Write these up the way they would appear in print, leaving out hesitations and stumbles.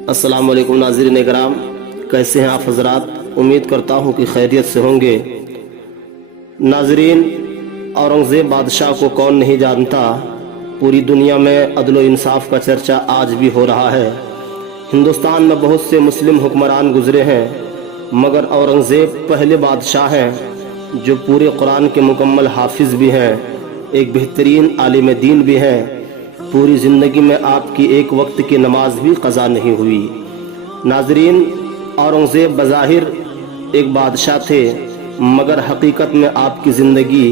अस्सलाम वालेकुम नाज़रीन इकराम, कैसे हैं आप हजरात। उम्मीद करता हूँ कि खैरियत से होंगे। नाज़रीन, औरंगज़ेब बादशाह को कौन नहीं जानता। पूरी दुनिया में अदल व इंसाफ का चर्चा आज भी हो रहा है। हिंदुस्तान में बहुत से मुस्लिम हुक्मरान गुजरे हैं, मगर औरंगज़ेब पहले बादशाह हैं जो पूरे कुरान के मुकम्मल हाफिज़ भी हैं, एक बेहतरीन आलिम दीन भी हैं। पूरी ज़िंदगी में आपकी एक वक्त की नमाज भी क़ज़ा नहीं हुई। नाज़रीन, औरंगज़ेब बज़ाहिर एक बादशाह थे, मगर हकीकत में आपकी ज़िंदगी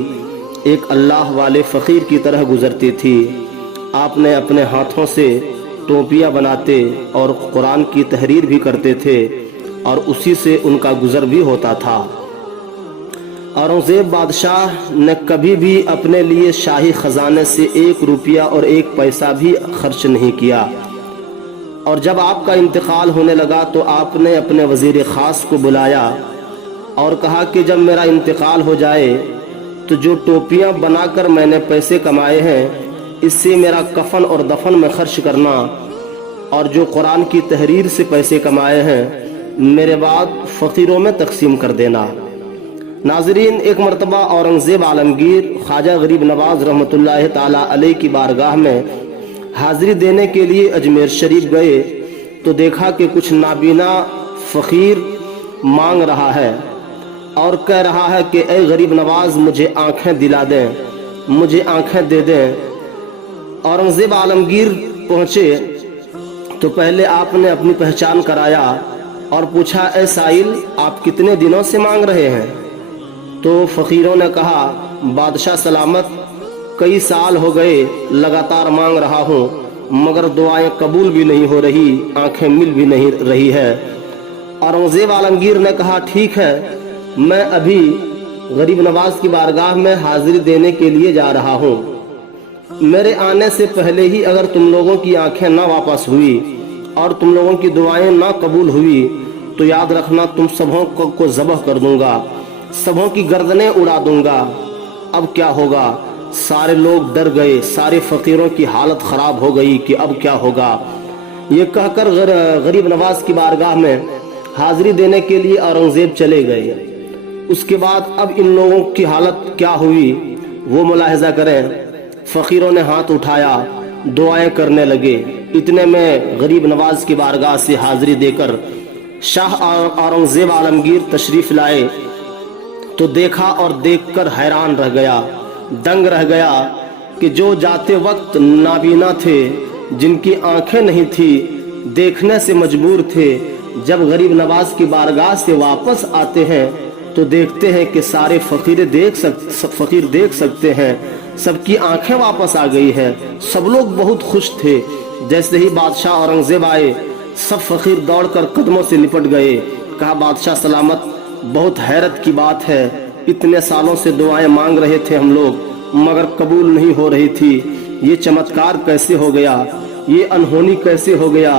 एक अल्लाह वाले फ़कीर की तरह गुज़रती थी। आपने अपने हाथों से टोपियाँ बनाते और कुरान की तहरीर भी करते थे और उसी से उनका गुज़र भी होता था। औरंगज़ेब बादशाह ने कभी भी अपने लिए शाही ख़जाने से 1 रुपया और 1 पैसा भी खर्च नहीं किया। और जब आपका इंतकाल होने लगा तो आपने अपने वज़ीर ख़ास को बुलाया और कहा कि जब मेरा इंतकाल हो जाए तो जो टोपियाँ बनाकर मैंने पैसे कमाए हैं, इससे मेरा कफन और दफन में खर्च करना, और जो कुरान की तहरीर से पैसे कमाए हैं मेरे बाद फ़कीरों में तकसीम कर देना। नाज़रीन, एक मरतबा औरंगज़ेब आलमगीर ख्वाजा गरीब नवाज़ रहमतुल्लाह ताला अलैह की बारगाह में हाज़िरी देने के लिए अजमेर शरीफ गए तो देखा कि कुछ नाबीना फ़कीर मांग रहा है और कह रहा है कि ऐ गरीब नवाज़, मुझे आँखें दिला दें, मुझे आँखें दे दें। औरंगज़ेब आलमगीर पहुँचे तो पहले आपने अपनी पहचान कराया और पूछा, ऐ साइल, आप कितने दिनों से मांग रहे हैं? तो फ़कीरों ने कहा, बादशाह सलामत, कई साल हो गए लगातार मांग रहा हूँ, मगर दुआएं कबूल भी नहीं हो रही, आंखें मिल भी नहीं रही है। औरंगज़ेब आलमगीर ने कहा, ठीक है, मैं अभी गरीब नवाज की बारगाह में हाजिरी देने के लिए जा रहा हूँ। मेरे आने से पहले ही अगर तुम लोगों की आंखें ना वापस हुई और तुम लोगों की दुआएं ना कबूल हुई तो याद रखना, तुम सबों को ज़बह कर दूंगा, सबों की गर्दनें उड़ा दूंगा। अब क्या होगा? सारे लोग डर गए, सारे फ़कीरों की हालत ख़राब हो गई कि अब क्या होगा। ये कहकर गरीब नवाज की बारगाह में हाज़िरी देने के लिए औरंगज़ेब चले गए। उसके बाद अब इन लोगों की हालत क्या हुई वो मुलाहिज़ा करें। फ़कीरों ने हाथ उठाया, दुआएं करने लगे। इतने में गरीब नवाज की बारगाह से हाज़िरी देकर शाह औरंगज़ेब आलमगीर तशरीफ़ लाए तो देखा और देखकर हैरान रह गया, दंग रह गया कि जो जाते वक्त नाबीना थे, जिनकी आंखें नहीं थी, देखने से मजबूर थे, जब गरीब नवाज की बारगाह से वापस आते हैं तो देखते हैं कि सारे फ़कीर देख सकते हैं, सबकी आंखें वापस आ गई है। सब लोग बहुत खुश थे। जैसे ही बादशाह औरंगज़ेब आए, सब फ़कीर दौड़कर कदमों से लिपट गए। कहा, बादशाह सलामत, बहुत हैरत की बात है, इतने सालों से दुआएं मांग रहे थे हम लोग, मगर कबूल नहीं हो रही थी। ये चमत्कार कैसे हो गया? ये अनहोनी कैसे हो गया?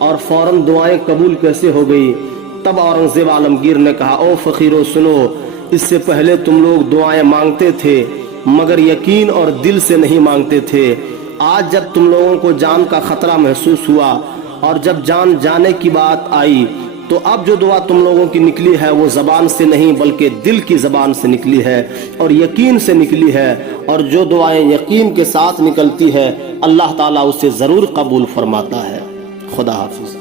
और फौरन दुआएं कबूल कैसे हो गई? तब औरंगज़ेब आलमगीर ने कहा, ओ फ़कीरों सुनो, इससे पहले तुम लोग दुआएं मांगते थे मगर यकीन और दिल से नहीं मांगते थे। आज जब तुम लोगों को जान का खतरा महसूस हुआ और जब जान जाने की बात आई तो अब जो दुआ तुम लोगों की निकली है वो ज़बान से नहीं बल्कि दिल की ज़बान से निकली है और यकीन से निकली है। और जो दुआएं यकीन के साथ निकलती है, अल्लाह ताला उसे ज़रूर कबूल फरमाता है। खुदा हाफिज़।